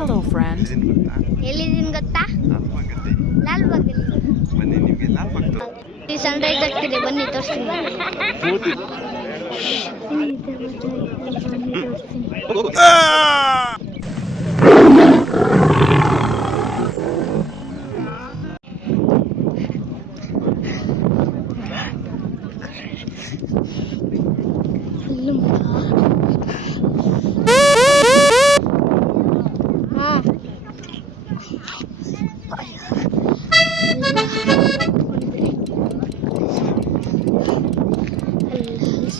Hello, friend. ಎಲ್ಲಿದ್ದೀನಿ ಗೊತ್ತಾ? ಲಾಲ್ಬಾಗಲ್ಲಿ. ಬನ್ನಿ ನಿಮಗೆ ಲಾಲ್ಬಾಗ್ ಈ ಸನ್ರೈಸ್ ಆಗ್ತಿದೆ, ಬನ್ನಿ ತೋರಿಸ್ತೀನಿ. ಫುಲ್ಲು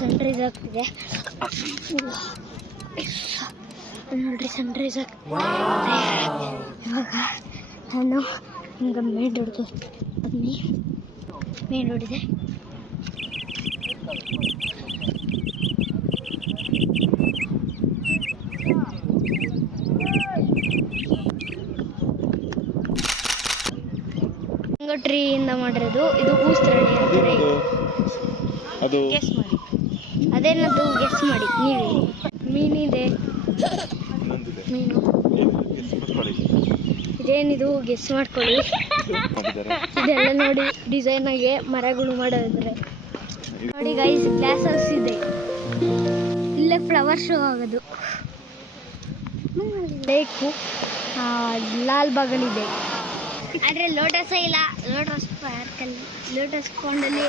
ಸನ್ರೈಸ್ ಆಗ್ತಿದೆ ನೋಡ್ರಿ, ಸನ್ರೈಸ್ ಆಗ್ತಿದೆ. ಇವಾಗ ನಾನು ಹಿಂಗೆ ಮೇನ್ ರೋಡ್ದು ಬನ್ನಿ, ಮೇನ್ ರೋಡ್ ಇದೆ. ಟ್ರೀಯಿಂದ ಮಾಡಿರೋದು. ಇದು ಊಸ್ತ್ರಳ್ಳಿ ಅಂತಾರೆ. ಅದು ಗೆಸ್ ಮಾಡಿ, ಅದೇನದು ಗೆಸ್ ಮಾಡಿ ನೀವೇ. ಮೀನಿದೆ, ಮೀನು ಇದೇನಿದು ಗೆಸ್ ಮಾಡ್ಕೊಳ್ಳಿ. ಇದೆಲ್ಲ ನೋಡಿ ಡಿಸೈನ್ ಆಗಿ ಮರಗಳು ಮಾಡೋದ್ರೆ ನೋಡಿ ಗೈಸ್, ಗ್ಲಾಸ್ ಹೌಸ್ ಇದೆ. ಇಲ್ಲೇ ಫ್ಲವರ್ ಶೋ ಆಗೋದು. ಬೇಕು ಲಾಲ್ಬಾಗಲ್ಲಿದೆ, ಆದರೆ ಲೋಟಸ್ ಇಲ್ಲ. ಲೋಟಸ್ ಪಾರ್ಕಲ್ಲಿ, ಲೋಟಸ್ ಪೌಂಡಲ್ಲಿ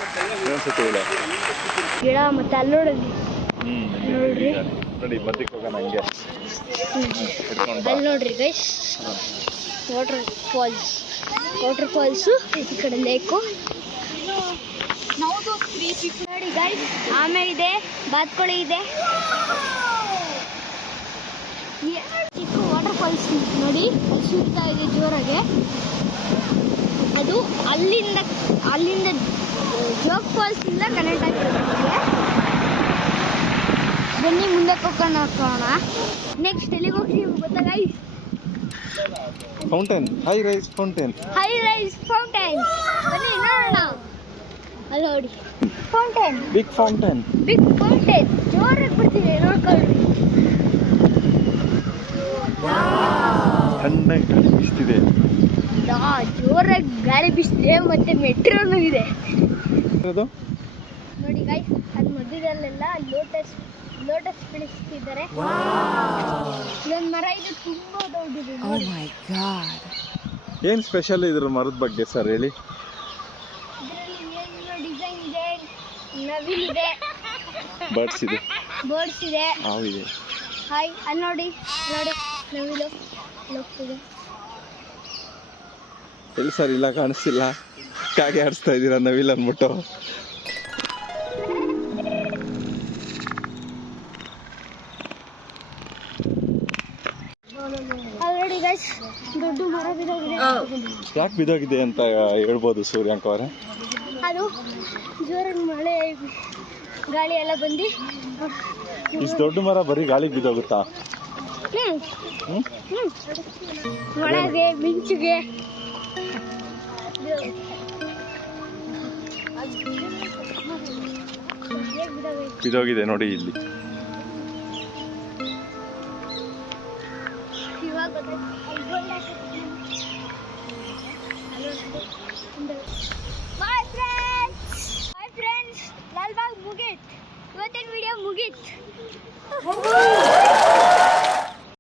ಗಿಡ ಮತ್ತೆ ಅಲ್ಲಿ ನೋಡ್ರಿ ನೋಡಿ, ಮಧ್ಯಕ್ಕೆ ಹೋಗೋಣ ಹಂಗೆ. ಅಲ್ಲಿ ನೋಡ್ರಿ ಗೈಸ್, ವಾಟರ್ ಫಾಲ್ಸು. ಈ ಕಡೆ ಲೇಕು ನೋಡಿ ಗೈಸ್. ಆಮೆ ಇದೆ, ಬಾತ್ಕೋಳಿ ಇದೆ. ಚಿಕ್ಕ ವಾಟರ್ ಫಾಲ್ಸ್ ನೋಡಿ, ಅಲ್ಲಿ ಸುತ್ತಾ ಇದೆ ಜೋರಾಗೆ. ಅದು ಅಲ್ಲಿಂದ ಜೋಗ್ ಫಾಲ್ಸ್ ಇಂದ ಕನೆಕ್ಟ್ ಆಗಿರುತ್ತೆ. ಬನ್ನಿ ಮುಂದಕ್ಕೆ ಹೋಗೋಣ. ನೆಕ್ಸ್ಟ್ ಎಲ್ಲಿಗೆ ಹೋಗ್ತೀವಿ ಗೊತ್ತಾ guys? Fountain, high rise fountains. ಬನ್ನಿ ನೋಡೋಣ. ಅಲ್ಲಿ ನೋಡಿ, ಫೌಂಟೇನ್, ಬಿಗ್ ಫೌಂಟೇನ್ ಜೋರಾಗಿ ಬಿಡ್ತೀವಿ, ನೋಡ್ಕೊಳ್ರಿ. ಚೆನ್ನಾಗಿ ಗಾಳಿ ಬೀಸ್ತಿದೆ, ಜೋರಾಗಿ ಗಾಳಿ ಬೀಸ್ತಿದೆ. ಮತ್ತೆ ಮೆಟ್ರೋನು ಇದೆ ನೋಡಿ ಗೈಸ್. ಅದು ಮಧ್ಯದಲ್ಲೆಲ್ಲ ಲೋಟಸ್ ಬೆಳೆಸ್ತಿದ್ದಾರೆ. ಇದೊಂದು ಮರ ಇದೆ, ತುಂಬಾ ದೊಡ್ಡದು. ಏನ್ ಸ್ಪೆಷಲ್ ಇದ್ರ ಮರದ ಬಗ್ಗೆ ಸರ್ ಹೇಳಿ? ಇದರಲ್ಲಿ ಏನೇನೋ ಡಿಸೈನ್ ಇದೆ, ನವಿಲಿದೆ, ಬರ್ಡ್ಸ್ ಇದೆ, ಹಾವಿದೆ. ಹಾಯ್, ಅಲ್ಲಿ ನೋಡಿ ನವಿಲು ಹೋಗ್ತಿದೆ. ಎಲ್ಲಿ ಸರ್? ಇಲ್ಲ, ಕಾಣಿಸ್ತಿಲ್ಲ. ಕಾಗೆ ಆಡಿಸ್ತಾ ಇದ್ದೀರಾ ನವಿಲ್ ಅಂದ್ಬಿಟ್ಟು. ನೋಡಿ ಗೈಸ್, ದೊಡ್ಡ ಮರ ಬಿದ್ದೋಗಿದೆ. ಯಾಕೆ ಬಿದ್ದೋಗಿದೆ ಅಂತ ಹೇಳ್ಬೋದು ಸೂರ್ಯಾಂಕ್ ಅವರೇ? ಅದು ಜೋರಾಗಿ ಮಳೆ ಗಾಳಿ ಎಲ್ಲ ಬಂದು ಇಷ್ಟು ದೊಡ್ಡ ಮರ ಬರೀ ಗಾಳಿಗೆ ಬಿದ್ದೋಗುತ್ತಾ? ಮಳೆಗೆ, ಮಿಂಚಿಗೆ ಬಿದ್ದೋಗಿದೆ ನೋಡಿ ಇಲ್ಲಿ. ಬಾಯ್ ಫ್ರೆಂಡ್ಸ್, ಲಾಲ್ಬಾಗ್ ಮುಗೀತು. ಇವತ್ತಿನ ವಿಡಿಯೋ ಮುಗೀತು.